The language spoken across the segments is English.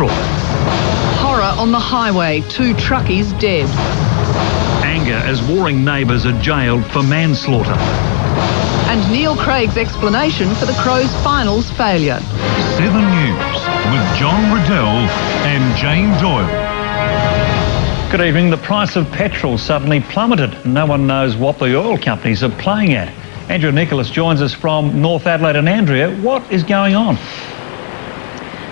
petrol. Horror on the highway, 2 truckies dead. Anger as warring neighbours are jailed for manslaughter. And Neil Craig's explanation for the Crows' finals failure. 7 News with John Riddell and Jane Doyle. Good evening. The price of petrol suddenly plummeted. No one knows what the oil companies are playing at. Andrea Nicholas joins us from North Adelaide. And Andrea, what is going on?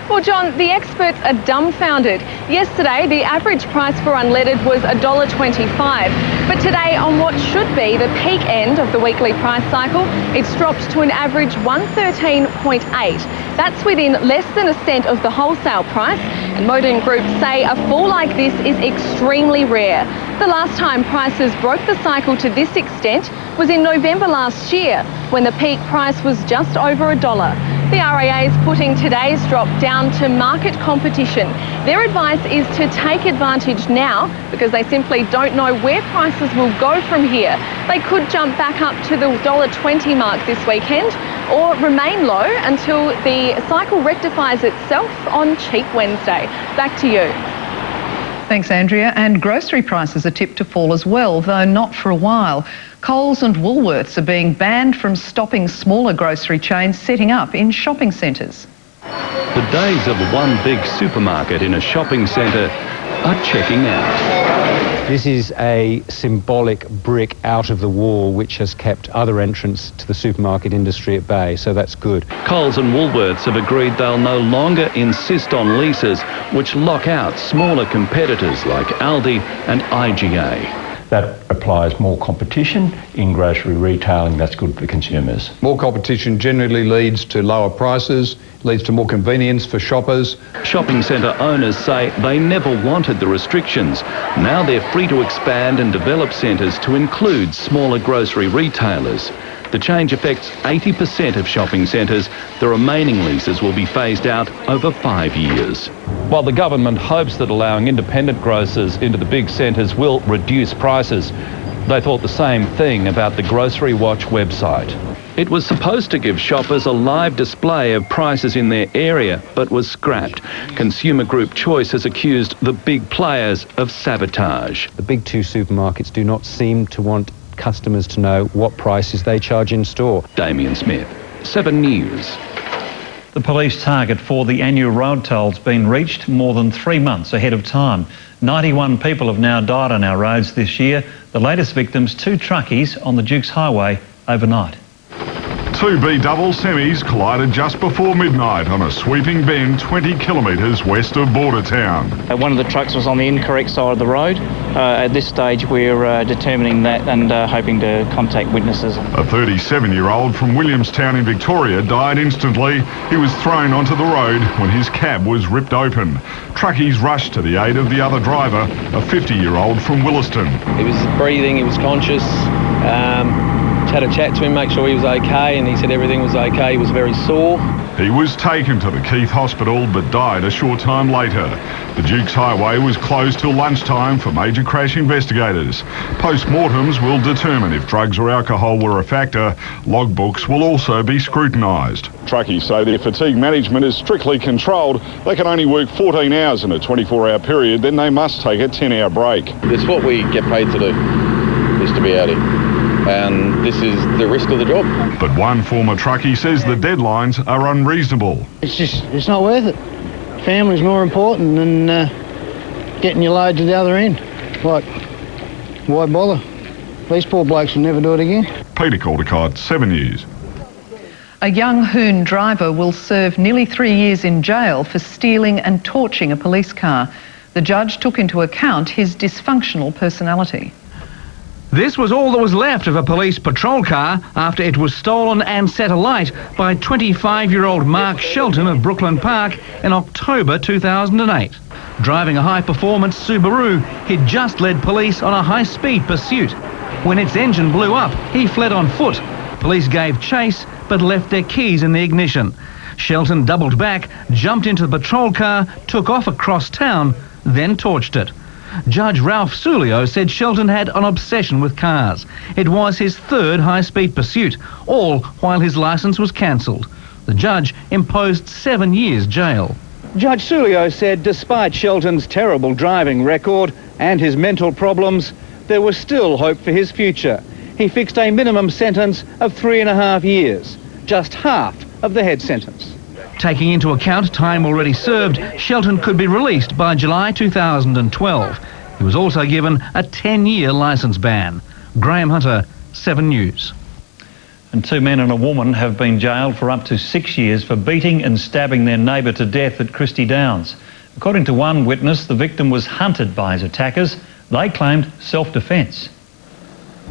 Well, John, the experts are dumbfounded. Yesterday, the average price for unleaded was $1.25. But today, on what should be the peak end of the weekly price cycle, it's dropped to an average $1.13.8. That's within less than a cent of the wholesale price. And Modern Group say a fall like this is extremely rare. The last time prices broke the cycle to this extent was in November last year, when the peak price was just over $1. The RAA is putting today's drop down to market competition. Their advice is to take advantage now because they simply don't know where prices will go from here. They could jump back up to the $1.20 mark this weekend or remain low until the cycle rectifies itself on Cheap Wednesday. Back to you. Thanks, Andrea. And grocery prices are tipped to fall as well, though not for a while. Coles and Woolworths are being banned from stopping smaller grocery chains setting up in shopping centres. The days of one big supermarket in a shopping centre are checking out. This is a symbolic brick out of the wall which has kept other entrants to the supermarket industry at bay, so that's good. Coles and Woolworths have agreed they'll no longer insist on leases which lock out smaller competitors like Aldi and IGA. That applies more competition in grocery retailing. That's good for consumers. More competition generally leads to lower prices, leads to more convenience for shoppers. Shopping centre owners say they never wanted the restrictions. Now they're free to expand and develop centres to include smaller grocery retailers. The change affects 80% of shopping centres. The remaining leases will be phased out over 5 years. While the government hopes that allowing independent grocers into the big centres will reduce prices, they thought the same thing about the Grocery Watch website. It was supposed to give shoppers a live display of prices in their area, but was scrapped. Consumer Group Choice has accused the big players of sabotage. The big 2 supermarkets do not seem to want customers to know what prices they charge in store. Damien Smith, 7 News. The police target for the annual road toll's been reached more than 3 months ahead of time. 91 people have now died on our roads this year. The latest victims, 2 truckies on the Dukes Highway overnight. 2 B-double semis collided just before midnight on a sweeping bend 20 kilometres west of Bordertown. One of the trucks was on the incorrect side of the road. At this stage we're determining that and hoping to contact witnesses. A 37-year-old from Williamstown in Victoria died instantly. He was thrown onto the road when his cab was ripped open. Truckies rushed to the aid of the other driver, a 50-year-old from Williston. He was breathing, he was conscious. Had a chat to him, make sure he was okay, and he said everything was okay. He was very sore. He was taken to the Keith Hospital but died a short time later. The Dukes Highway was closed till lunchtime for major crash investigators. Post-mortems will determine if drugs or alcohol were a factor. Logbooks will also be scrutinised. Truckies say that if fatigue management is strictly controlled, they can only work 14 hours in a 24-hour period, then they must take a 10-hour break. It's what we get paid to do, is to be out here. And this is the risk of the job. But one former truckie says the deadlines are unreasonable. It's not worth it. Family's more important than getting your load to the other end. Like, why bother? These poor blokes will never do it again. Peter Caldecott, 7 News. A young Hoon driver will serve nearly 3 years in jail for stealing and torching a police car. The judge took into account his dysfunctional personality. This was all that was left of a police patrol car after it was stolen and set alight by 25-year-old Mark Shelton of Brooklyn Park in October 2008. Driving a high-performance Subaru, he'd just led police on a high-speed pursuit. When its engine blew up, he fled on foot. Police gave chase but left their keys in the ignition. Shelton doubled back, jumped into the patrol car, took off across town, then torched it. Judge Ralph Sulio said Shelton had an obsession with cars. It was his 3rd high-speed pursuit, all while his licence was cancelled. The judge imposed 7 years jail. Judge Sulio said despite Shelton's terrible driving record and his mental problems, there was still hope for his future. He fixed a minimum sentence of 3.5 years, just half of the head sentence. Taking into account time already served, Shelton could be released by July 2012. He was also given a 10-year licence ban. Graham Hunter, 7 News. And 2 men and a woman have been jailed for up to 6 years for beating and stabbing their neighbour to death at Christie Downs. According to one witness, the victim was hunted by his attackers. They claimed self-defence.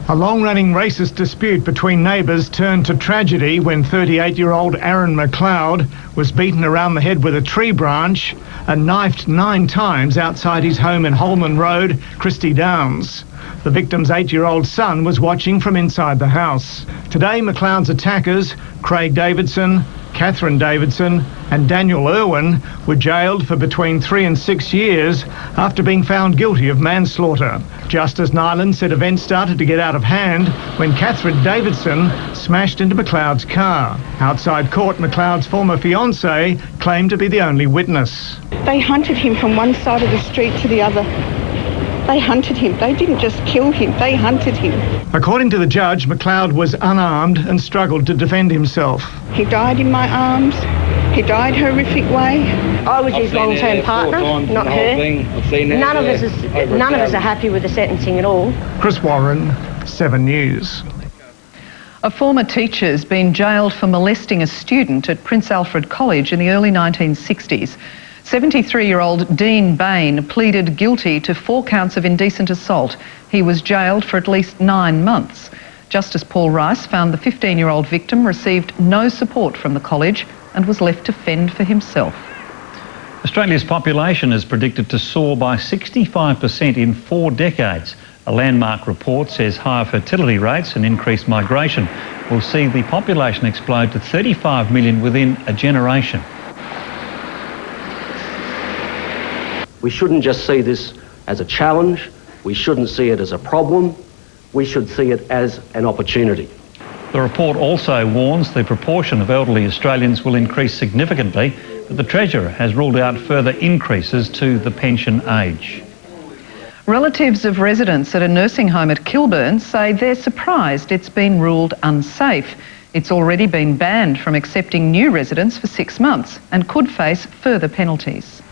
A long-running racist dispute between neighbours turned to tragedy when 38-year-old Aaron McLeod was beaten around the head with a tree branch and knifed 9 times outside his home in Holman Road, Christie Downs. The victim's 8-year-old son was watching from inside the house. Today, McLeod's attackers, Craig Davidson, Catherine Davidson and Daniel Irwin, were jailed for between 3 and 6 years after being found guilty of manslaughter. Justice Nyland said events started to get out of hand when Catherine Davidson smashed into McLeod's car. Outside court, McLeod's former fiancée claimed to be the only witness. They hunted him from one side of the street to the other. They hunted him. They didn't just kill him, they hunted him. According to the judge, McLeod was unarmed and struggled to defend himself. He died in my arms. He died a horrific way. I was his long-term partner, not her. None of us are happy with the sentencing at all. Chris Warren, 7 News. A former teacher's been jailed for molesting a student at Prince Alfred College in the early 1960s. 73-year-old Dean Bain pleaded guilty to 4 counts of indecent assault. He was jailed for at least 9 months. Justice Paul Rice found the 15-year-old victim received no support from the college and was left to fend for himself. Australia's population is predicted to soar by 65% in 4 decades. A landmark report says higher fertility rates and increased migration will see the population explode to 35 million within a generation. We shouldn't just see this as a challenge, we shouldn't see it as a problem, we should see it as an opportunity. The report also warns the proportion of elderly Australians will increase significantly, but the Treasurer has ruled out further increases to the pension age. Relatives of residents at a nursing home at Kilburn say they're surprised it's been ruled unsafe. It's already been banned from accepting new residents for 6 months and could face further penalties.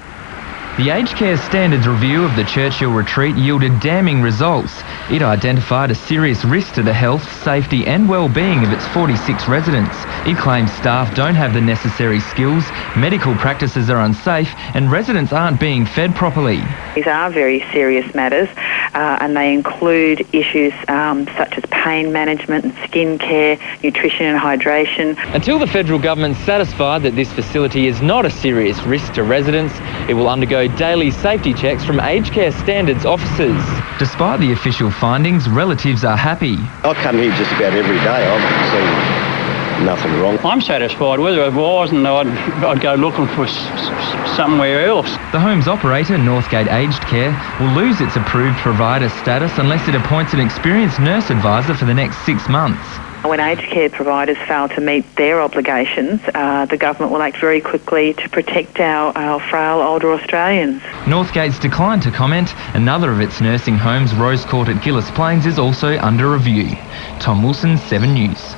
The aged care standards review of the Churchill retreat yielded damning results. It identified a serious risk to the health, safety and well-being of its 46 residents. It claims staff don't have the necessary skills, medical practices are unsafe and residents aren't being fed properly. These are very serious matters and they include issues such as pain management and skin care, nutrition and hydration. Until the federal government's satisfied that this facility is not a serious risk to residents, it will undergo daily safety checks from aged care standards officers. Despite the official findings, relatives are happy. I come here just about every day. I've seen nothing wrong. I'm satisfied with it. If I wasn't, I'd go looking for somewhere else. The home's operator, Northgate Aged Care, will lose its approved provider status unless it appoints an experienced nurse advisor for the next 6 months. When aged care providers fail to meet their obligations, the government will act very quickly to protect our frail older Australians. Northgate's declined to comment. Another of its nursing homes, Rose Court at Gillis Plains, is also under review. Tom Wilson, 7 News.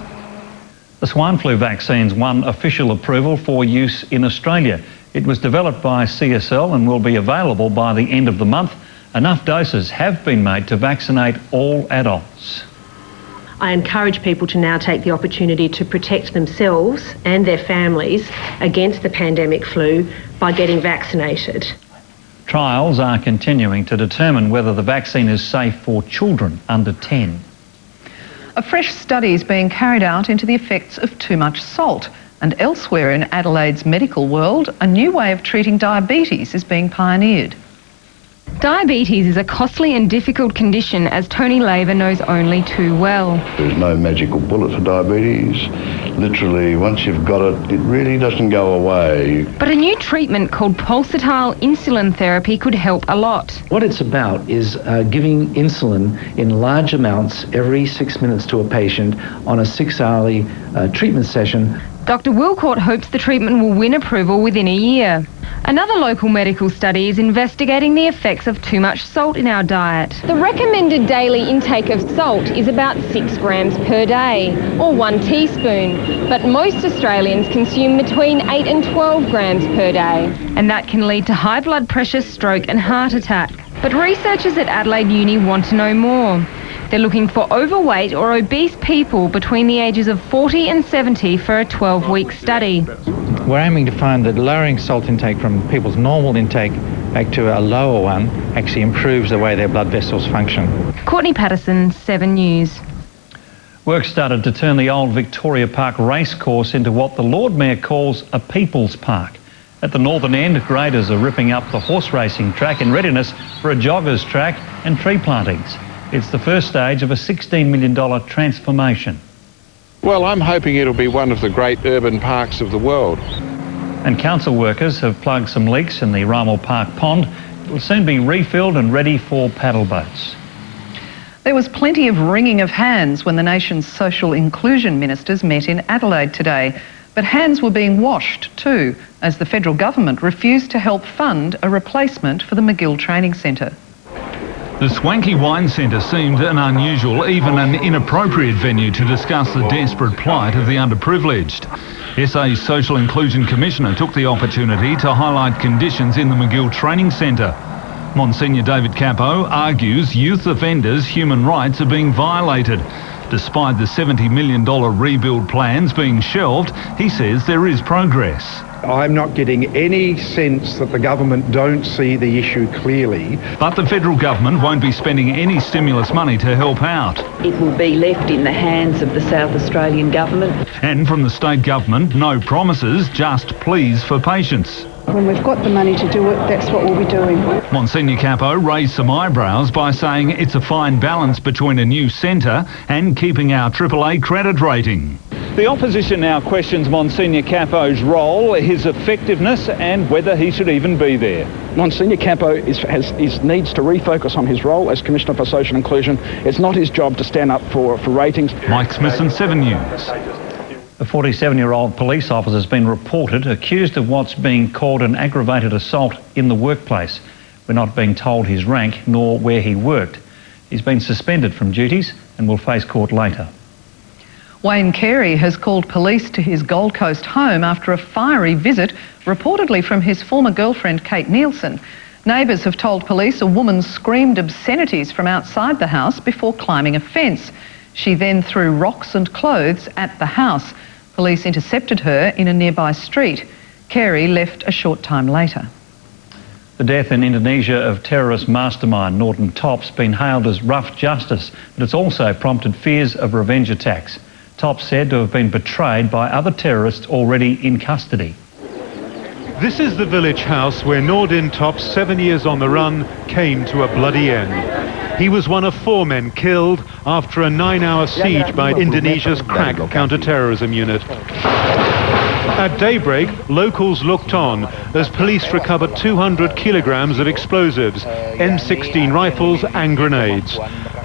The swine flu vaccine's won official approval for use in Australia. It was developed by CSL and will be available by the end of the month. Enough doses have been made to vaccinate all adults. I encourage people to now take the opportunity to protect themselves and their families against the pandemic flu by getting vaccinated. Trials are continuing to determine whether the vaccine is safe for children under 10. A fresh study is being carried out into the effects of too much salt. And elsewhere in Adelaide's medical world, a new way of treating diabetes is being pioneered. Diabetes is a costly and difficult condition, as Tony Laver knows only too well. There's no magical bullet for diabetes. Literally, once you've got it, it really doesn't go away. But a new treatment called pulsatile insulin therapy could help a lot. What it's about is giving insulin in large amounts every 6 minutes to a patient on a 6-hourly treatment session. Dr. Wilcourt hopes the treatment will win approval within a year. Another local medical study is investigating the effects of too much salt in our diet. The recommended daily intake of salt is about 6 grams per day, or 1 teaspoon, but most Australians consume between 8 and 12 grams per day. And that can lead to high blood pressure, stroke and heart attack. But researchers at Adelaide Uni want to know more. They're looking for overweight or obese people between the ages of 40 and 70 for a 12-week study. We're aiming to find that lowering salt intake from people's normal intake back to a lower one actually improves the way their blood vessels function. Courtney Patterson, 7 News. Work started to turn the old Victoria Park racecourse into what the Lord Mayor calls a people's park. At the northern end, graders are ripping up the horse racing track in readiness for a joggers track and tree plantings. It's the first stage of a $16 million transformation. Well, I'm hoping it'll be one of the great urban parks of the world. And council workers have plugged some leaks in the Ramal Park pond. It will soon be refilled and ready for paddle boats. There was plenty of wringing of hands when the nation's social inclusion ministers met in Adelaide today. But hands were being washed too, as the federal government refused to help fund a replacement for the McGill Training Centre. The Swanky Wine Centre seemed an unusual, even an inappropriate venue to discuss the desperate plight of the underprivileged. SA's Social Inclusion Commissioner took the opportunity to highlight conditions in the McGill Training Centre. Monsignor David Capo argues youth offenders' human rights are being violated. Despite the $70 million rebuild plans being shelved, he says there is progress. I'm not getting any sense that the government don't see the issue clearly. But the federal government won't be spending any stimulus money to help out. It will be left in the hands of the South Australian government. And from the state government, no promises, just pleas for patience. When we've got the money to do it, that's what we'll be doing. Monsignor Capo raised some eyebrows by saying it's a fine balance between a new centre and keeping our AAA credit rating. The opposition now questions Monsignor Capo's role, his effectiveness and whether he should even be there. Monsignor Capo needs to refocus on his role as Commissioner for Social Inclusion. It's not his job to stand up for ratings. Mike Smithson, 7 News. A 47-year-old police officer has been reported accused of what's being called an aggravated assault in the workplace. We're not being told his rank nor where he worked. He's been suspended from duties and will face court later. Wayne Carey has called police to his Gold Coast home after a fiery visit, reportedly from his former girlfriend Kate Nielsen. Neighbours have told police a woman screamed obscenities from outside the house before climbing a fence. She then threw rocks and clothes at the house. Police intercepted her in a nearby street. Carey left a short time later. The death in Indonesia of terrorist mastermind Norton Top's been hailed as rough justice, but it's also prompted fears of revenge attacks. Top said to have been betrayed by other terrorists already in custody. This is the village house where Nordin Top's 7 years on the run came to a bloody end. He was one of 4 men killed after a 9-hour siege by Indonesia's crack counter-terrorism unit. At daybreak, locals looked on as police recovered 200 kilograms of explosives, M16 rifles and grenades.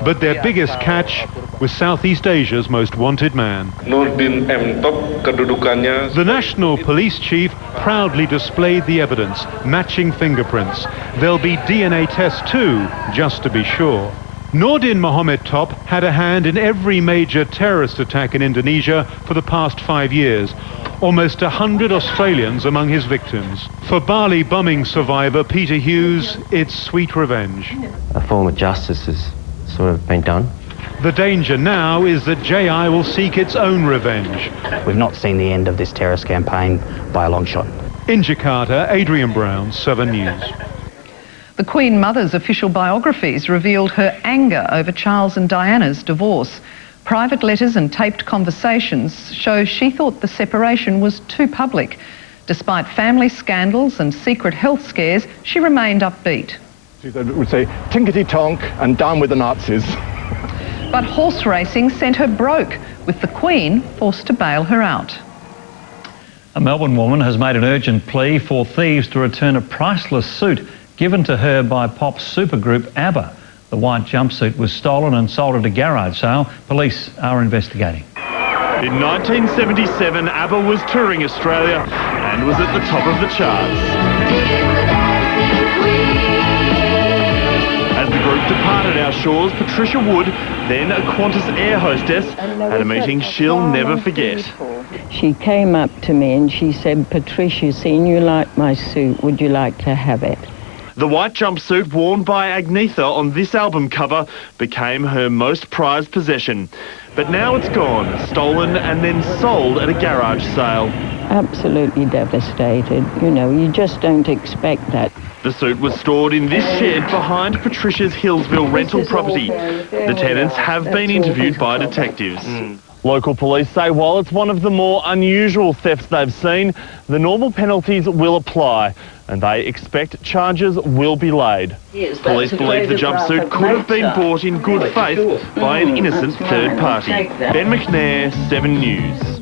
But their biggest catch was Southeast Asia's most wanted man. Nurdin M. Top, kedudukannya. The National Police Chief proudly displayed the evidence, matching fingerprints. There'll be DNA tests too, just to be sure. Nordin Mohammed Top had a hand in every major terrorist attack in Indonesia for the past 5 years. Almost 100 Australians among his victims. For Bali bombing survivor Peter Hughes, it's sweet revenge. A form of justice has sort of been done. The danger now is that JI will seek its own revenge. We've not seen the end of this terrorist campaign by a long shot. In Jakarta, Adrian Brown, 7 News. The Queen Mother's official biographies revealed her anger over Charles and Diana's divorce. Private letters and taped conversations show she thought the separation was too public. Despite family scandals and secret health scares, she remained upbeat. She would say, tinkety-tonk and down with the Nazis. But horse racing sent her broke, with the Queen forced to bail her out. A Melbourne woman has made an urgent plea for thieves to return a priceless suit given to her by pop supergroup ABBA. The white jumpsuit was stolen and sold at a garage sale. Police are investigating. In 1977, ABBA was touring Australia and was at the top of the charts. Shaw's Patricia Wood, then a Qantas air hostess, at a meeting she'll never forget. She came up to me and she said, "Patricia, seeing you like my suit, would you like to have it?" The white jumpsuit worn by Agnetha on this album cover became her most prized possession. But now it's gone, stolen and then sold at a garage sale. Absolutely devastated. You know, you just don't expect that. The suit was stored in this shed behind Patricia's Hillsville rental property. The tenants have been interviewed by detectives. Local police say while it's one of the more unusual thefts they've seen, the normal penalties will apply and they expect charges will be laid. Police believe the jumpsuit could have been bought in good faith by an innocent third party. Ben McNair, 7 News.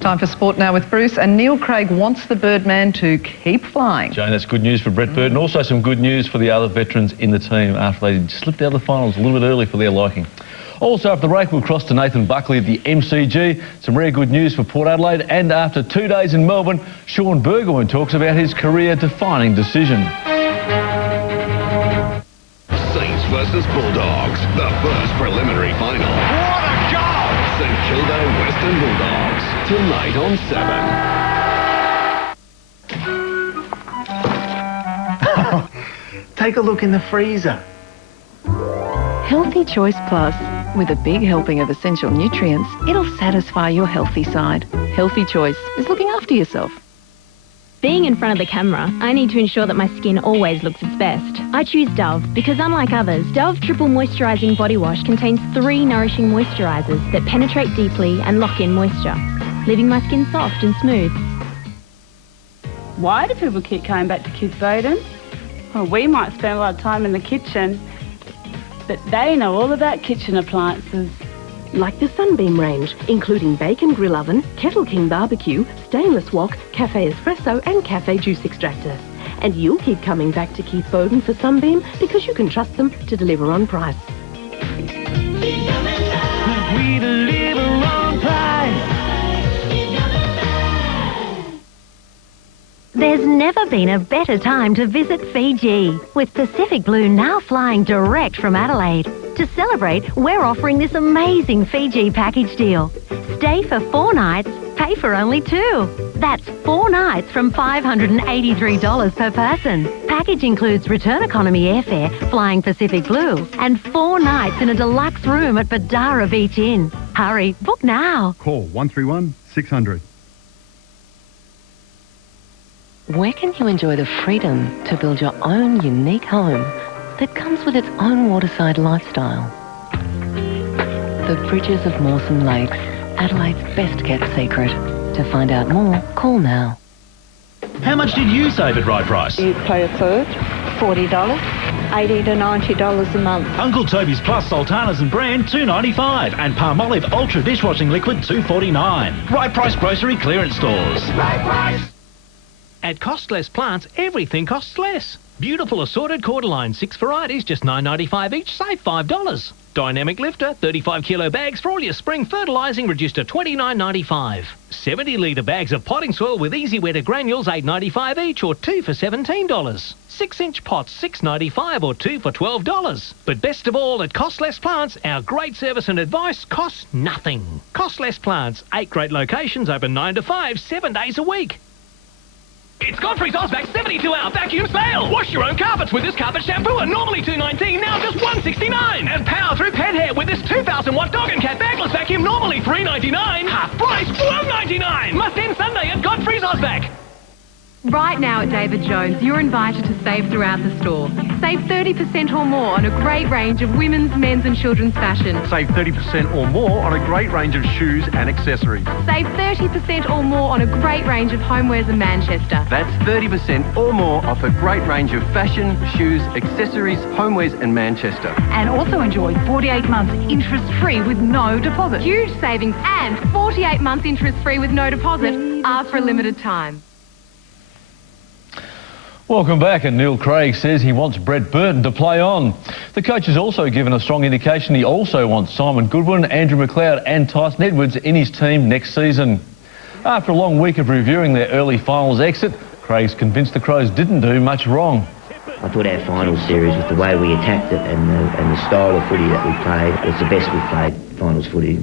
Time for sport now with Bruce, and Neil Craig wants the Birdman to keep flying. Jane, that's good news for Brett Bird and also some good news for the other veterans in the team after they slipped out of the finals a little bit early for their liking. Also, after the break, we'll cross to Nathan Buckley at the MCG. Some rare good news for Port Adelaide. And after 2 days in Melbourne, Sean Burgoyne talks about his career-defining decision. Saints versus Bulldogs, the first preliminary final. What a goal! St Kilda Western Bulldogs, tonight on 7. Take a look in the freezer. Healthy Choice Plus. With a big helping of essential nutrients, it'll satisfy your healthy side. Healthy Choice is looking after yourself. Being in front of the camera, I need to ensure that my skin always looks its best. I choose Dove because unlike others, Dove Triple Moisturising Body Wash contains 3 nourishing moisturisers that penetrate deeply and lock in moisture, leaving my skin soft and smooth. Why do people keep coming back to Kids Bowden? Well, we might spend a lot of time in the kitchen, but they know all about kitchen appliances. Like the Sunbeam range, including bacon grill oven, Kettle King barbecue, stainless wok, cafe espresso and cafe juice extractor. And you'll keep coming back to Keith Bowden for Sunbeam because you can trust them to deliver on price. We deliver on price. There's never been a better time to visit Fiji, with Pacific Blue now flying direct from Adelaide. To celebrate, we're offering this amazing Fiji package deal. Stay for 4 nights, pay for only 2. That's 4 nights from $583 per person. Package includes return economy airfare, flying Pacific Blue, and 4 nights in a deluxe room at Badara Beach Inn. Hurry, book now. Call 131 600. Where can you enjoy the freedom to build your own unique home that comes with its own waterside lifestyle? The Bridges of Mawson Lakes, Adelaide's best-kept secret. To find out more, call now. How much did you save at Right Price? You pay a third, $40, $80 to $90 a month. Uncle Toby's Plus Sultanas and Brand, $2.95, and Palmolive Ultra Dishwashing Liquid, $2.49. Right Price grocery clearance stores. Right Price! At Cost Less Plants, everything costs less. Beautiful assorted cordyline, 6 varieties, just $9.95 each, save $5. Dynamic lifter, 35-kilo bags for all your spring fertilising, reduced to $29.95. 70-litre bags of potting soil with easy wetter granules, $8.95 each, or 2 for $17. 6-inch pots, $6.95 or 2 for $12. But best of all, at Cost Less Plants, our great service and advice costs nothing. Cost Less Plants, 8 great locations, open 9 to 5, 7 days a week. It's Godfrey's Ozvac 72-hour vacuum sale. Wash your own carpets with this carpet shampoo, and normally $2.19, now just $1.69. And power through pet hair with this 2,000-watt dog and cat bagless vacuum, normally $3.99. Half price, $12.99. Must end Sunday at Godfrey's Ozvac. Right now at David Jones, you're invited to save throughout the store. Save 30% or more on a great range of women's, men's and children's fashion. Save 30% or more on a great range of shoes and accessories. Save 30% or more on a great range of homewares in Manchester. That's 30% or more off a great range of fashion, shoes, accessories, homewares and Manchester. And also enjoy 48 months interest-free with no deposit. Huge savings and 48 months interest-free with no deposit are for a limited time. Welcome back, and Neil Craig says he wants Brett Burton to play on. The coach has also given a strong indication he also wants Simon Goodwin, Andrew McLeod and Tyson Edwards in his team next season. After a long week of reviewing their early finals exit, Craig's convinced the Crows didn't do much wrong. I thought our final series, with the way we attacked it and the style of footy that we played, was the best we've played finals footy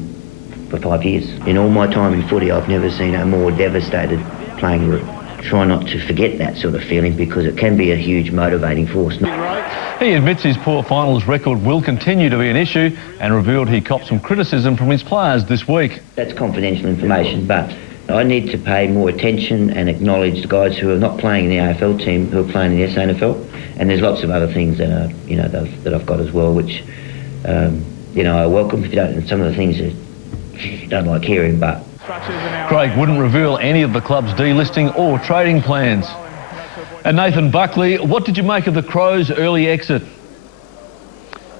for 5 years. In all my time in footy, I've never seen a more devastated playing group. Try not to forget that sort of feeling, because it can be a huge motivating force. He admits his poor finals record will continue to be an issue and revealed he copped some criticism from his players this week. That's confidential information, but I need to pay more attention and acknowledge the guys who are not playing in the AFL team, who are playing in the SANFL. And there's lots of other things that are, that I've got as well, which, I welcome. If you don't, and some of the things that you don't like hearing, but Craig wouldn't reveal any of the club's delisting or trading plans. And Nathan Buckley, what did you make of the Crows' early exit?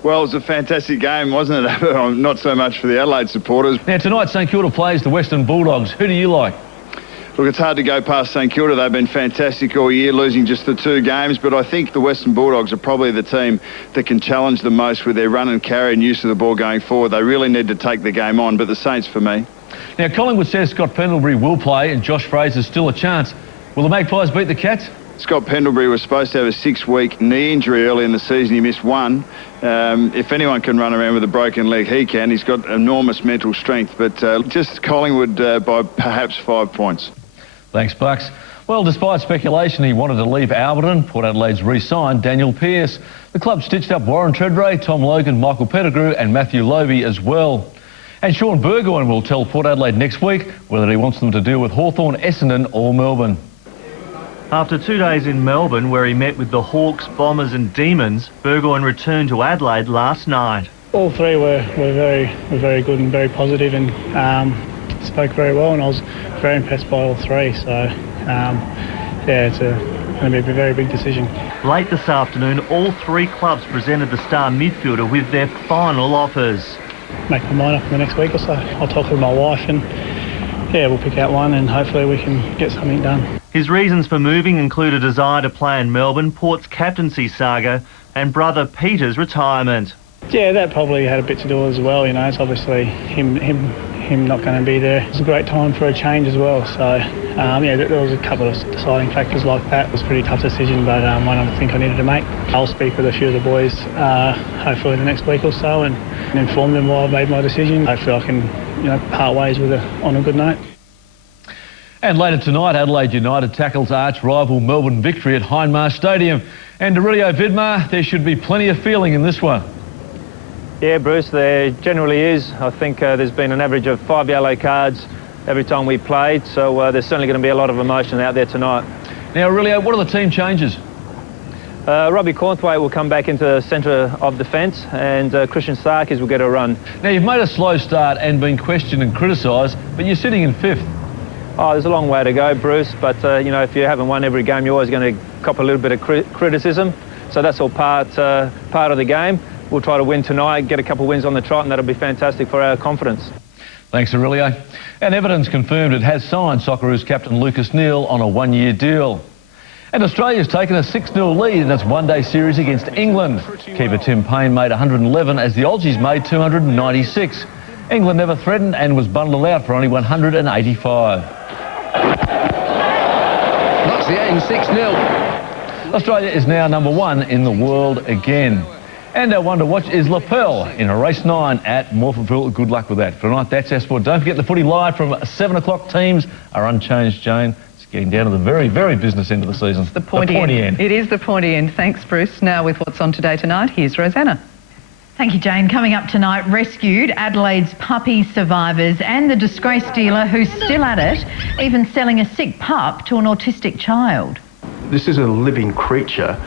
Well, it was a fantastic game, wasn't it? Not so much for the Adelaide supporters. Now, tonight St Kilda plays the Western Bulldogs. Who do you like? Look, it's hard to go past St Kilda. They've been fantastic all year, losing just the 2 games, but I think the Western Bulldogs are probably the team that can challenge the most with their run and carry and use of the ball going forward. They really need to take the game on, but the Saints for me. Now, Collingwood says Scott Pendlebury will play and Josh Fraser's still a chance. Will the Magpies beat the Cats? Scott Pendlebury was supposed to have a 6-week knee injury early in the season. He missed 1. If anyone can run around with a broken leg, he can. He's got enormous mental strength, but just Collingwood by perhaps 5 points. Thanks, Bucks. Well, despite speculation he wanted to leave Alberton, Port Adelaide's re-signed Daniel Pearce. The club stitched up Warren Treadray, Tom Logan, Michael Pettigrew and Matthew Lobey as well. And Sean Burgoyne will tell Port Adelaide next week whether he wants them to deal with Hawthorn, Essendon or Melbourne. After 2 days in Melbourne, where he met with the Hawks, Bombers and Demons, Burgoyne returned to Adelaide last night. All 3 were very good and very positive, and spoke very well, and I was very impressed by all 3. So, it's going to be a very big decision. Late this afternoon, all 3 clubs presented the star midfielder with their final offers. Make my mind up in the next week or so. I'll talk with my wife and we'll pick out one and hopefully we can get something done. His reasons for moving include a desire to play in Melbourne, Port's captaincy saga and brother Peter's retirement. Yeah, that probably had a bit to do as well, it's obviously him not going to be there. It's a great time for a change as well, so there was a couple of deciding factors like that. It was a pretty tough decision, but one I think I needed to make. I'll speak with a few of the boys hopefully in the next week or so and inform them why I've made my decision. Hopefully I can part ways with on a good note. And later tonight, Adelaide United tackles arch rival Melbourne Victory at Hindmarsh Stadium. And Aurelio Vidmar, there should be plenty of feeling in this one. Yeah, Bruce, there generally is. I think there's been an average of 5 yellow cards every time we played, so there's certainly going to be a lot of emotion out there tonight. Now, Aurelio, what are the team changes? Robbie Cornthwaite will come back into the centre of defence, and Christian Sarkis will get a run. Now, you've made a slow start and been questioned and criticised, but you're sitting in 5th. Oh, there's a long way to go, Bruce, but, if you haven't won every game, you're always going to cop a little bit of criticism, so that's all part of the game. We'll try to win tonight, get a couple of wins on the trot, and that'll be fantastic for our confidence. Thanks, Aurelio. And Everton's confirmed it has signed Socceroos captain Lucas Neal on a 1-year deal. And Australia's taken a 6-0 lead in its one-day series against England. Keeper Tim Payne made 111 as the Aussies made 296. England never threatened and was bundled out for only 185. That's the end, 6-0. Australia is now #1 in the world again. And our one to watch is Lapel in a race 9 at Morphettville. Good luck with that. For tonight, that's our sport. Don't forget the footy live from 7 o'clock. Teams are unchanged, Jane. It's getting down to the very, very business end of the season. It's the pointy end. It is the pointy end. Thanks, Bruce. Now with what's on Today Tonight, here's Rosanna. Thank you, Jane. Coming up tonight, rescued, Adelaide's puppy survivors and the disgraced dealer who's still at it, even selling a sick pup to an autistic child. This is a living creature.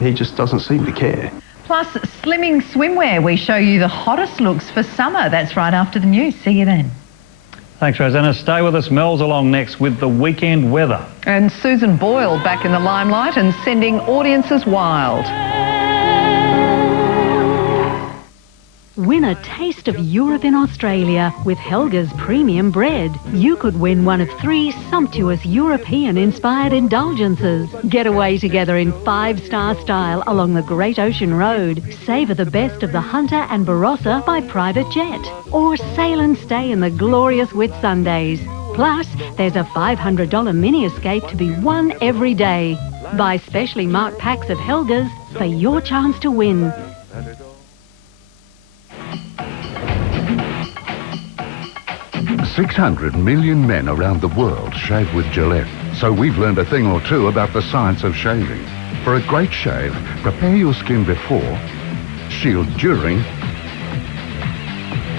He just doesn't seem to care. Plus, slimming swimwear. We show you the hottest looks for summer. That's right after the news. See you then. Thanks, Rosanna. Stay with us. Mel's along next with the weekend weather. And Susan Boyle back in the limelight and sending audiences wild. Win a taste of Europe in Australia with Helga's premium bread. You could win one of 3 sumptuous European-inspired indulgences. Get away together in 5-star style along the Great Ocean Road. Savour the best of the Hunter and Barossa by private jet. Or sail and stay in the glorious Whitsundays. Plus, there's a $500 mini escape to be won every day. Buy specially marked packs of Helgas for your chance to win. $600 million men around the world shave with Gillette. So we've learned a thing or two about the science of shaving. For a great shave, prepare your skin before, shield during,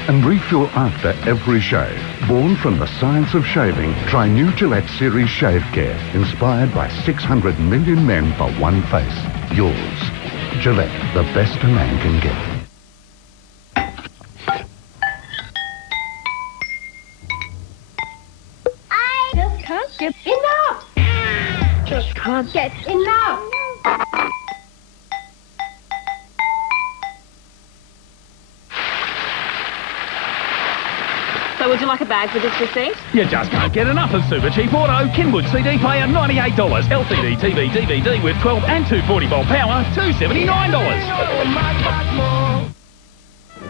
and refuel after every shave. Born from the science of shaving, try new Gillette Series Shave Care, inspired by 600 million men for one face. Yours. Gillette, the best a man can get. Get enough! Just can't get enough! So would you like a bag with this receipt? You just can't get enough of Super Cheap Auto. Kenwood CD player, $98. LCD TV DVD with 12 and 240-volt power, $279.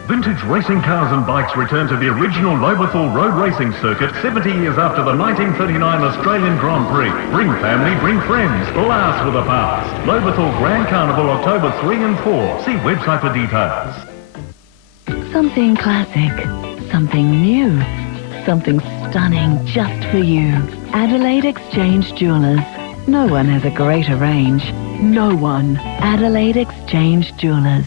Vintage racing cars and bikes return to the original Lobethal road racing circuit 70 years after the 1939 Australian Grand Prix. Bring family, bring friends, blast with a pass. Lobethal Grand Carnival, October 3 and 4. See website for details. Something classic, something new, something stunning just for you. Adelaide Exchange Jewellers. No one has a greater range. No one. Adelaide Exchange Jewellers.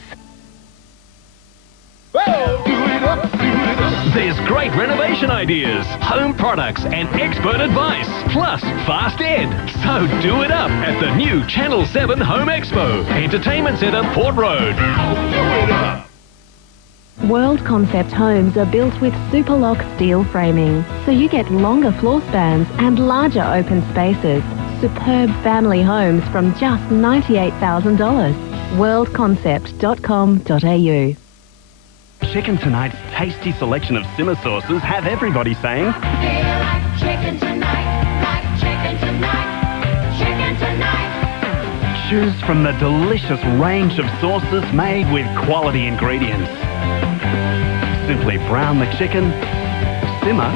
There's great renovation ideas, home products and expert advice, plus fast ed. So do it up at the new Channel 7 Home Expo, Entertainment Centre, Port Road. Do it up. World Concept homes are built with Superlock steel framing, so you get longer floor spans and larger open spaces. Superb family homes from just $98,000. worldconcept.com.au. Chicken Tonight's tasty selection of simmer sauces have everybody saying, Like chicken tonight, like chicken tonight, chicken tonight. choose from the delicious range of sauces made with quality ingredients. Simply brown the chicken, simmer,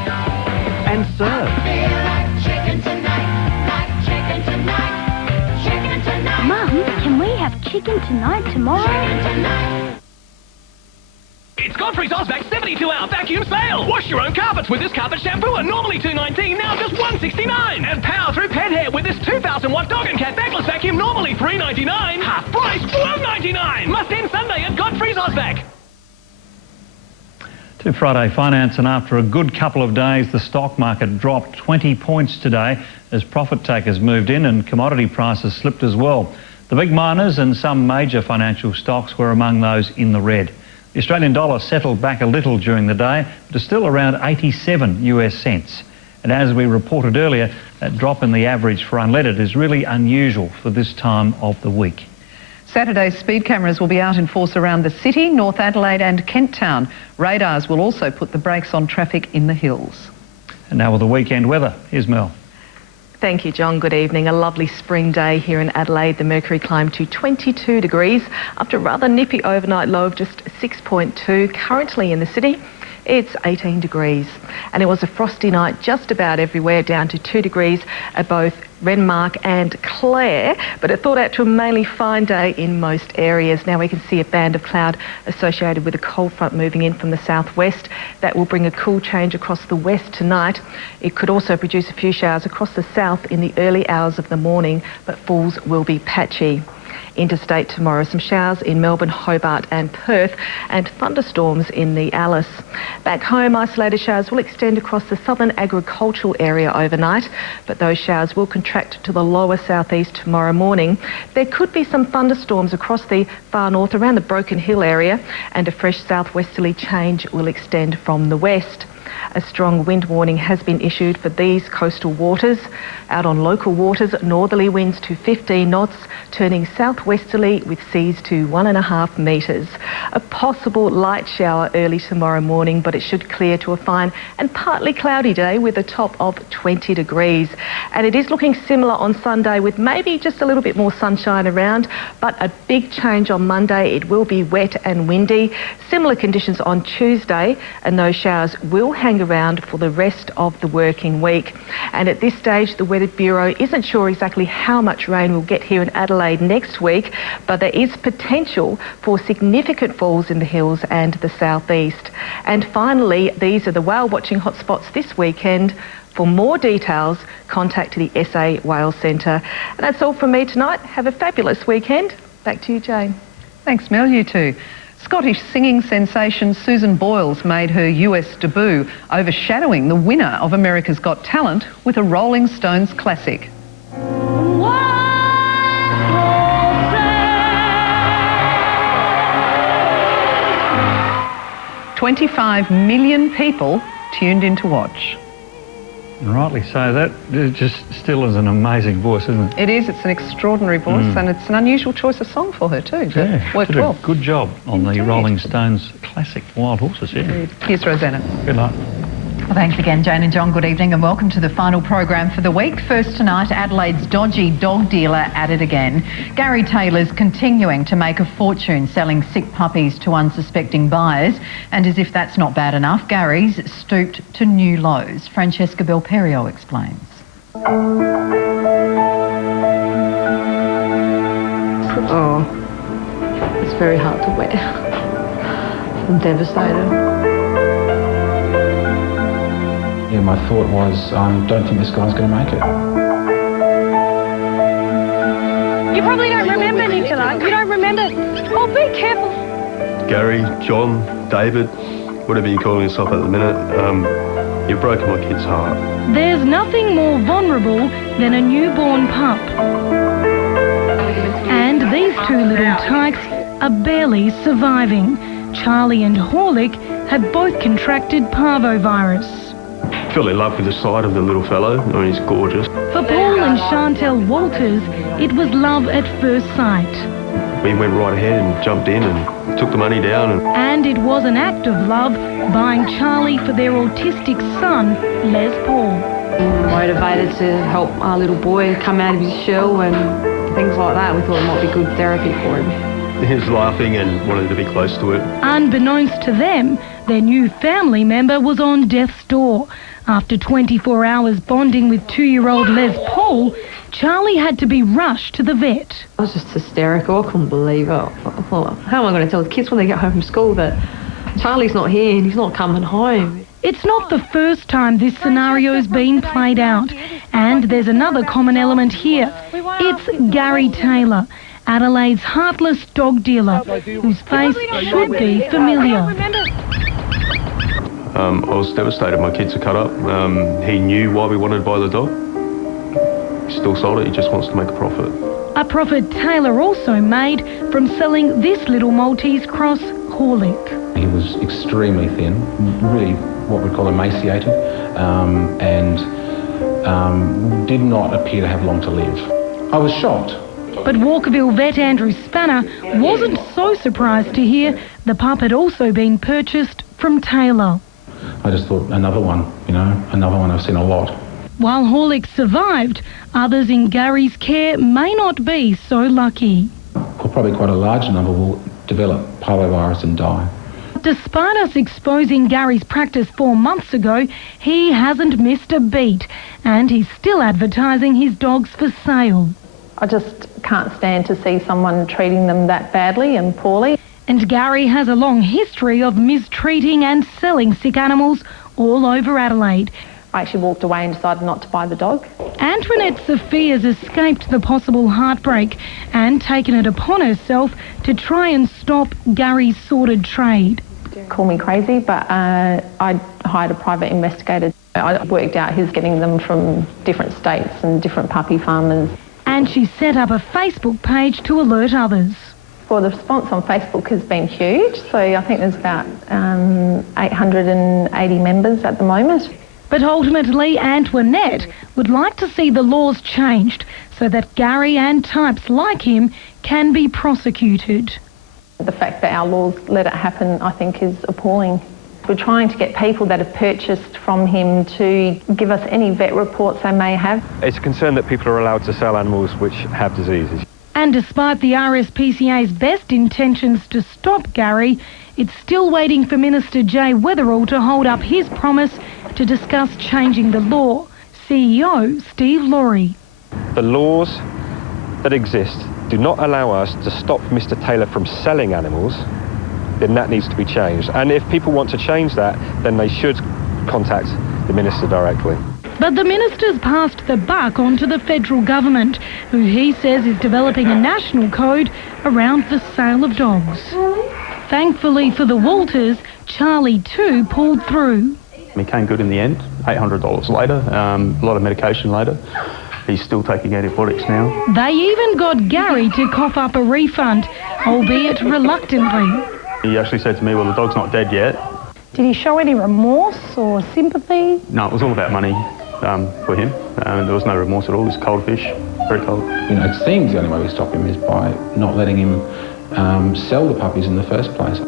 and serve. Like chicken tonight, like chicken tonight, chicken tonight. Mum, can we have chicken tonight tomorrow? Chicken tonight. It's Godfrey's Ozvac 72-hour vacuum sale. Wash your own carpets with this carpet shampoo at normally $2.19, now just $1.69. And power through pet hair with this 2,000-watt dog and cat backless vacuum, normally $3.99. Half price, $12.99. Must end Sunday at Godfrey's Ozvac. To Friday finance, and after a good couple of days, the stock market dropped 20 points today as profit takers moved in and commodity prices slipped as well. The big miners and some major financial stocks were among those in the red. The Australian dollar settled back a little during the day, but is still around 87 US cents. And as we reported earlier, that drop in the average for unleaded is really unusual for this time of the week. Saturday's speed cameras will be out in force around the city, North Adelaide and Kent Town. Radars will also put the brakes on traffic in the hills. And now with the weekend weather, here's Mel. Thank you, John. Good evening. A lovely spring day here in Adelaide. The mercury climbed to 22 degrees after a rather nippy overnight low of just 6.2. Currently in the city, it's 18 degrees. And it was a frosty night just about everywhere, down to 2 degrees at both Renmark and Clare, but it thought out to a mainly fine day in most areas. Now we can see a band of cloud associated with a cold front moving in from the southwest. That will bring a cool change across the west tonight. It could also produce a few showers across the south in the early hours of the morning, but falls will be patchy. Interstate tomorrow, some showers in Melbourne, Hobart and Perth, and thunderstorms in the Alice. Back home, isolated showers will extend across the southern agricultural area overnight, but those showers will contract to the lower southeast tomorrow morning. There could be some thunderstorms across the far north around the Broken Hill area, and a fresh southwesterly change will extend from the west. A strong wind warning has been issued for these coastal waters. Out on local waters, northerly winds to 15 knots, turning southwesterly with seas to 1.5 metres. A possible light shower early tomorrow morning, but it should clear to a fine and partly cloudy day with a top of 20 degrees. And it is looking similar on Sunday with maybe just a little bit more sunshine around, but a big change on Monday. It will be wet and windy. Similar conditions on Tuesday, and those showers will will hang around for the rest of the working week. And at this stage, the Weather Bureau isn't sure exactly how much rain we'll get here in Adelaide next week, but there is potential for significant falls in the hills and the southeast. And finally, these are the whale watching hotspots this weekend. For more details, contact the SA Whale Centre. And that's all from me tonight. Have a fabulous weekend. Back to you, Jane. Thanks, Mel. You too. Scottish singing sensation Susan Boyles made her US debut, overshadowing the winner of America's Got Talent with a Rolling Stones classic. 25 million people tuned in to watch. And rightly so. That just still is an amazing voice, isn't it? It is. It's an extraordinary voice, and it's an unusual choice of song for her too. Yeah, worked did a well. good job on the Rolling Stones classic Wild Horses. Yeah. Here's Rosanna. Good luck. Well, thanks again, Jane and John. Good evening and welcome to the final program for the week. First tonight, Adelaide's dodgy dog dealer at it again. Gary Taylor's continuing to make a fortune selling sick puppies to unsuspecting buyers. And as if that's not bad enough, Gary's stooped to new lows. Francesca Belperio explains. Oh, it's very hard to wear. I'm devastated. Yeah, my thought was, don't think this guy's going to make it. You probably don't remember, Nicola. You don't remember. Oh, be careful. Gary, John, David, whatever you're calling yourself at the minute, you've broken my kid's heart. There's nothing more vulnerable than a newborn pup. And these two little tykes are barely surviving. Charlie and Horlick have both contracted parvovirus. Fell in love with the sight of the little fellow. I mean, he's gorgeous. For Paul and Chantel Walters, it was love at first sight. We went right ahead and jumped in and took the money down. And it was an act of love buying Charlie for their autistic son, Les Paul. Motivated to help our little boy come out of his shell and things like that. We thought it might be good therapy for him. He was laughing and wanted to be close to it. Unbeknownst to them, their new family member was on death's door. After 24 hours bonding with 2-year-old Les Paul, Charlie had to be rushed to the vet. I was just hysterical. I couldn't believe it. I thought, how am I going to tell the kids when they get home from school that Charlie's not here and he's not coming home? It's not the first time this scenario's been played out. And there's another common element here. It's Gary Taylor, Adelaide's heartless dog dealer, whose face should be familiar. I was devastated. My kids are cut up. He knew why we wanted to buy the dog. He still sold it. He just wants to make a profit. A profit Taylor also made from selling this little Maltese cross, Horlick. He was extremely thin, really what we'd call emaciated, and did not appear to have long to live. I was shocked. But Walkerville vet Andrew Spanner wasn't so surprised to hear the pup had also been purchased from Taylor. I just thought, another one, another one. I've seen a lot. While Horlick survived, others in Gary's care may not be so lucky. Well, probably quite a large number will develop parvovirus and die. Despite us exposing Gary's practice 4 months ago, he hasn't missed a beat, and he's still advertising his dogs for sale. I just can't stand to see someone treating them that badly and poorly. And Gary has a long history of mistreating and selling sick animals all over Adelaide. I actually walked away and decided not to buy the dog. Antoinette Sophia's escaped the possible heartbreak and taken it upon herself to try and stop Gary's sordid trade. Call me crazy, but I hired a private investigator. I worked out who's getting them from different states and different puppy farmers. And she set up a Facebook page to alert others. Well, the response on Facebook has been huge, so I think there's about 880 members at the moment. But ultimately, Antoinette would like to see the laws changed so that Gary and types like him can be prosecuted. The fact that our laws let it happen, I think, is appalling. We're trying to get people that have purchased from him to give us any vet reports they may have. It's a concern that people are allowed to sell animals which have diseases. And despite the RSPCA's best intentions to stop Gary, it's still waiting for Minister Jay Weatherill to hold up his promise to discuss changing the law. CEO Steve Laurie. The laws that exist do not allow us to stop Mr. Taylor from selling animals, then that needs to be changed. And if people want to change that, then they should contact the Minister directly. But the minister's passed the buck on to the federal government, who he says is developing a national code around the sale of dogs. Thankfully for the Walters, Charlie too pulled through. He came good in the end, $800 later, a lot of medication later. He's still taking antibiotics now. They even got Gary to cough up a refund, albeit reluctantly. He actually said to me, well, the dog's not dead yet. Did he show any remorse or sympathy? No, it was all about money for him. There was no remorse at all. It was cold fish, very cold. You know, it seems the only way we stop him is by not letting him sell the puppies in the first place.